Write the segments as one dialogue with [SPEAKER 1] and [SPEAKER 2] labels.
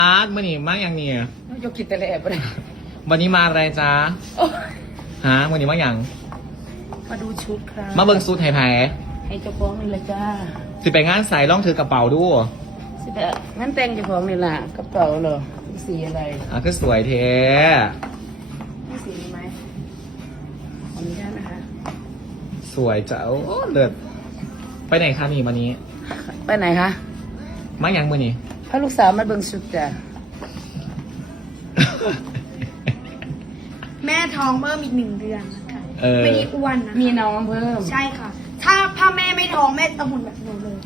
[SPEAKER 1] อาร์ตมื่อนี้มาอย่างนี้
[SPEAKER 2] ยกกินแต่ละแอบเลย
[SPEAKER 1] วันนี้มาอะไรจ้าฮะมื่อนี้มาอย่าง
[SPEAKER 2] มาดูชุดครับ
[SPEAKER 1] มาเบิ่งสูทไทยแพ้
[SPEAKER 2] ให้เจ้าของนี่แหละจ้า
[SPEAKER 1] สิไปงานใส่ล่องถือกระเป๋าดู
[SPEAKER 2] สิไปงั้นแต่งเจ้าของนี่แหละกระเป๋าเหรอสีอะไร
[SPEAKER 1] ก็สวยเท่
[SPEAKER 2] มีสีนี้ไหมขออนุญาตนะคะ
[SPEAKER 1] สวยเจ้าเลิศไปไหนคะนี่วันนี้
[SPEAKER 2] ไปไหนคะ
[SPEAKER 1] มาอย่างมื่อนี้
[SPEAKER 2] พาลูกสาวมาเบิ่งชุดจ้ะ
[SPEAKER 3] แม่ท้องเพิ่มอีก1 เดือนนะคะไม่ได้อ้วนนะ
[SPEAKER 2] มีน้องเพิ่ม
[SPEAKER 3] ใช่ค่ะถ้าแม่ไม่ท้องแม่จะหุ่นแบบหนูเลย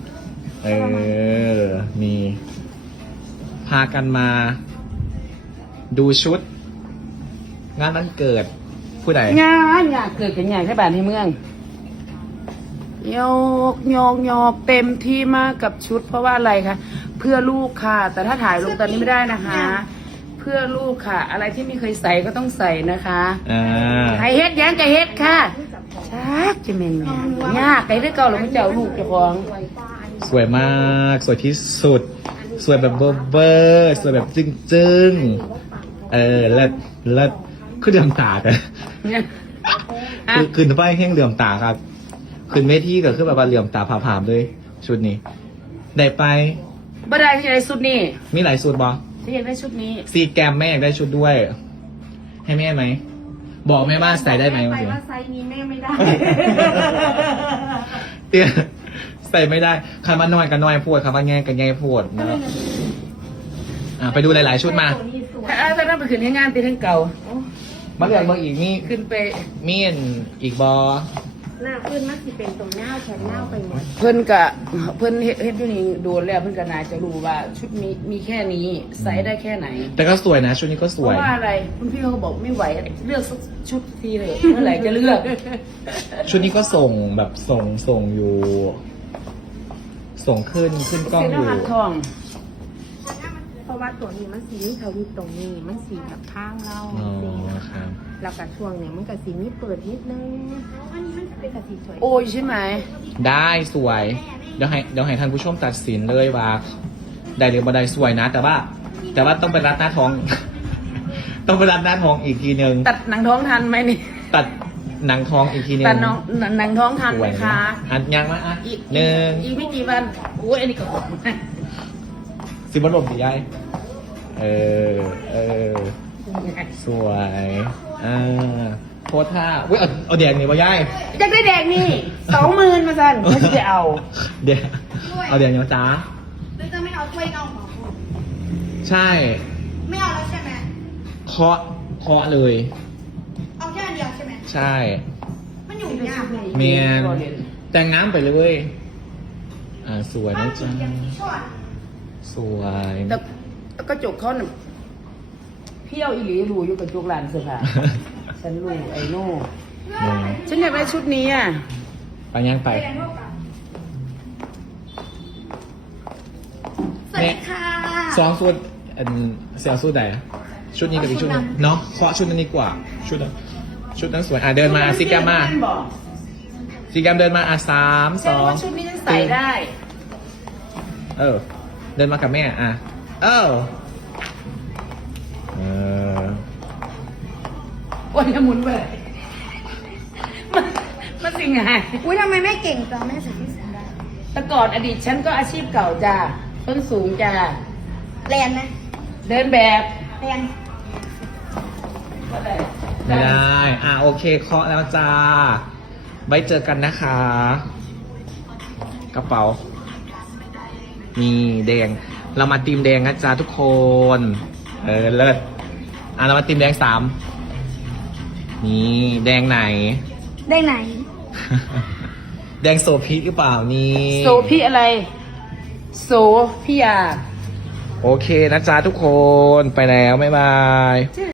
[SPEAKER 1] มีพากันมาดูชุดงานวันเกิดผู้ใด
[SPEAKER 2] งานเกิดกันใหญ่แค่บ้านที่เมืองโยกเต็มที่มากกับชุดเพราะว่าอะไรคะเพื่อลูกค่ะแต่ถ้าถ่ายลงตอนนี้ไม่ได้นะคะเพื่อลูกค่ะอะไรที่ไม่เคยใส่ก็ต้องใส่นะคะใครเฮ็ดยังจะเฮ็ดค่ะชักจะเป็นยากไอ้เรื่องเก่าเราไม่เจ้าลูกเจ้าของ
[SPEAKER 1] สวยมากสวยที่สุดสวยแบบเบอร์สวยแบบจึ้งเลิศคือเดือมตาแต่คืนไปแห้งเหลื่อมตาครับคืนเวทีก็คือแบบว่าเหลื่อมตาผ่าๆเลยชุดนี้ได้ไป
[SPEAKER 2] บ่ได้ที่ไหนชุดนี้
[SPEAKER 1] มีหลายชุดบอ
[SPEAKER 2] ที่อยากได้ชุดนี้
[SPEAKER 1] ซีแกมแม่อยากได้ชุดด้วยให้แม่ไหมบอกแม่ว่าใส่ได้ไหม
[SPEAKER 3] ว่าไซส์นี้แม่ไม่ได้
[SPEAKER 1] เตี้ยใส่ไม่ได้คำว่าน้อยก็น้อยพูดคำว่าแง่ก็แง่พูดนะไปดูหลายๆชุดมา
[SPEAKER 2] ถ้านั่นไปขึ้นให้งานตีทั้งเก่า
[SPEAKER 1] มาเรื่องเบอร์อีกนี่
[SPEAKER 2] ขึ้นไป
[SPEAKER 1] มีนอีกบอ
[SPEAKER 3] หน้าขึ้นมักสิเป็นตรงหน้าแขนหน้าไปหมด
[SPEAKER 2] เพิ่นเฮ็ดอยู่นี่โดนแล้วเพิ่นก็น่าจะรู้ว่าชุดมีแค่นี้ใส่ได้แค่ไหน
[SPEAKER 1] แต่ก็สวยนะชุดนี้ก็สวย
[SPEAKER 2] เพราะว่าอะไรคุณพี่เขาบอกไม่ไหวเลือกชุดทีเลยเมื่อไหร่จะเลือก
[SPEAKER 1] ชุดนี้ก็ส่งแบบส่งอยู่ส่งขึ้นกล้องอยู่
[SPEAKER 3] เพราะว่าตัวนี้มันสีทวิตตรงนี้มันสีแบบข้างเราสี
[SPEAKER 1] ครับ
[SPEAKER 3] แล้วกับช่วงเนี่ยมันกับสีนี้เปิดนิดนึงอันนี้มันเป็นกับสีสวย
[SPEAKER 2] โอ้ยใช่ไหม
[SPEAKER 1] ได้สวยเดี๋ยวให้ท่านผู้ชมตัดสินเลยว่าได้หรือบ่ได้สวยนะแต่ว่าต้องไปรัดหน้าท้อง ต้องไปรัดหน้าท้องอีกทีนึง
[SPEAKER 2] ตัดหนังท้องทันไหมนี่
[SPEAKER 1] ตัดหนังท้องอีกทีนึง
[SPEAKER 2] ตัดหนังท้องทันไหมคะ
[SPEAKER 1] ยังมา
[SPEAKER 2] อีกไม่กี่วันโอ้ยอันนี้ก็หด
[SPEAKER 1] สิบลมสีใยสวยโพสท่าอุ้ยเอาแดงนี่มาย่าย
[SPEAKER 2] อยากได้แดงนี่20,000มาสั่นไม่จะเอา
[SPEAKER 1] เดี๋ยวเอาแดงนี่มาจ้า
[SPEAKER 3] หรือจะไม่เอาถ้วยเอาหมอ
[SPEAKER 1] ใช่
[SPEAKER 3] ไม่เอาแล้วใช่ไหม
[SPEAKER 1] เคาะเลย
[SPEAKER 3] เอาแค่อันเดียวใช่ไหม
[SPEAKER 1] ใช่
[SPEAKER 3] มันอยู่ยาก
[SPEAKER 1] เมียนแต่งน้ำไปเลยสวยนะจ๊ะสวย
[SPEAKER 2] แต่กระจกเขาเนี่ยเพี้ยวอีหลีรูอยู่กระจกหลานเสื้อผ้าฉันรู้ไอ้โน่ฉันอยากได้ชุดนี้อ่ะ
[SPEAKER 1] ไปยังไป
[SPEAKER 3] สวัสดีค่ะ
[SPEAKER 1] 2 ชุดเสียชุดไหนชุดนี้กับอีกชุดนึงเนาะเคาะชุดนั้นดีกว่าชุดนั้นสวยเดินมาซิแกมมาซิแกมเดินมา3 2
[SPEAKER 2] ชุดนี้ฉันใส่ได้
[SPEAKER 1] เดินมากับแม่
[SPEAKER 2] วันนี้หมุนไปมันสิไง
[SPEAKER 3] อุ้ยทำไมแม่เก่งจังแม่ใส่ที่สูงได้
[SPEAKER 2] แต่ก่อนอดีตฉันก็อาชีพเก่าจ้าต้นสูงจ้า
[SPEAKER 3] เรียนไหม
[SPEAKER 2] เดินแบบ
[SPEAKER 3] เรียน
[SPEAKER 1] ไม่ได้โอเคเคาะแล้วจ้าไว้เจอกันนะคะกระเป๋ามีแดงเรามาตีมแดงนะจ๊ะทุกคนเลิศเรามาตีมแดง3นี่แดงไหน
[SPEAKER 3] แดงไหน
[SPEAKER 1] แดงโซพีหรือเปล่านี่
[SPEAKER 2] โซพีอะไรโซพียา
[SPEAKER 1] โอเคนะจ๊ะทุกคนไปแล้วบ๊ายบาย